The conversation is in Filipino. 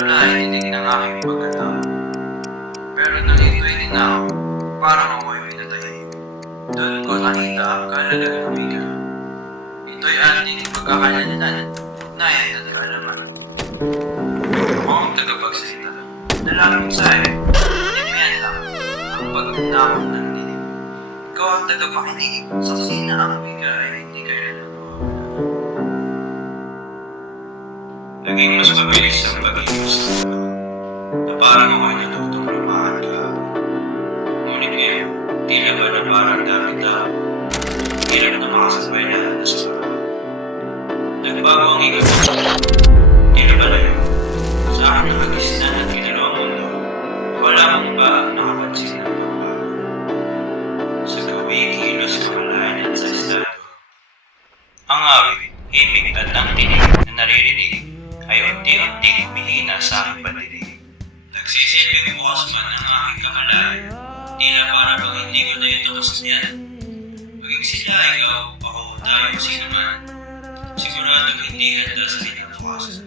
wala ay titigin ang aking pagkatao. Pero nalituin na ako, parang ako'y pinatay. Doon ko nakita ang kalagagang wika. Ito'y ating pagkakalanan, ugnayan at kaalaman. Ako ang tagapagsalita. Dalangin sa'yo, tinmayan lang ang pag-unakot ng dinig. Ikaw ang tagapakinig, saksi na ang wika ay hindi kailan nawawala. Naging mas mabilis ang pagiging gusto na parang ako'y natutong lumaan kahapon. Ngunit ngayon, tila ba na parang dami-dami, hirap na makasabay lahat na sa parang. Nagbago ang ikaw, tila ba na yun? Sa akin nakagisnan at kinalawang mundo, wala mong ba ang nakapansin ng pagbago? Sa gawing kilos kamalayan at sa estado, ang awit, himig at ang tinig na naririnig ay unti-unting humihina sa aking pandinig. Nagsisilbing bukas man ang aking kamalayan, tila para bang hindi ko na ito kasunyan. Maging sila, ikaw, ako, tayo, sino man, siguradong hindi handa sa kinabukasan.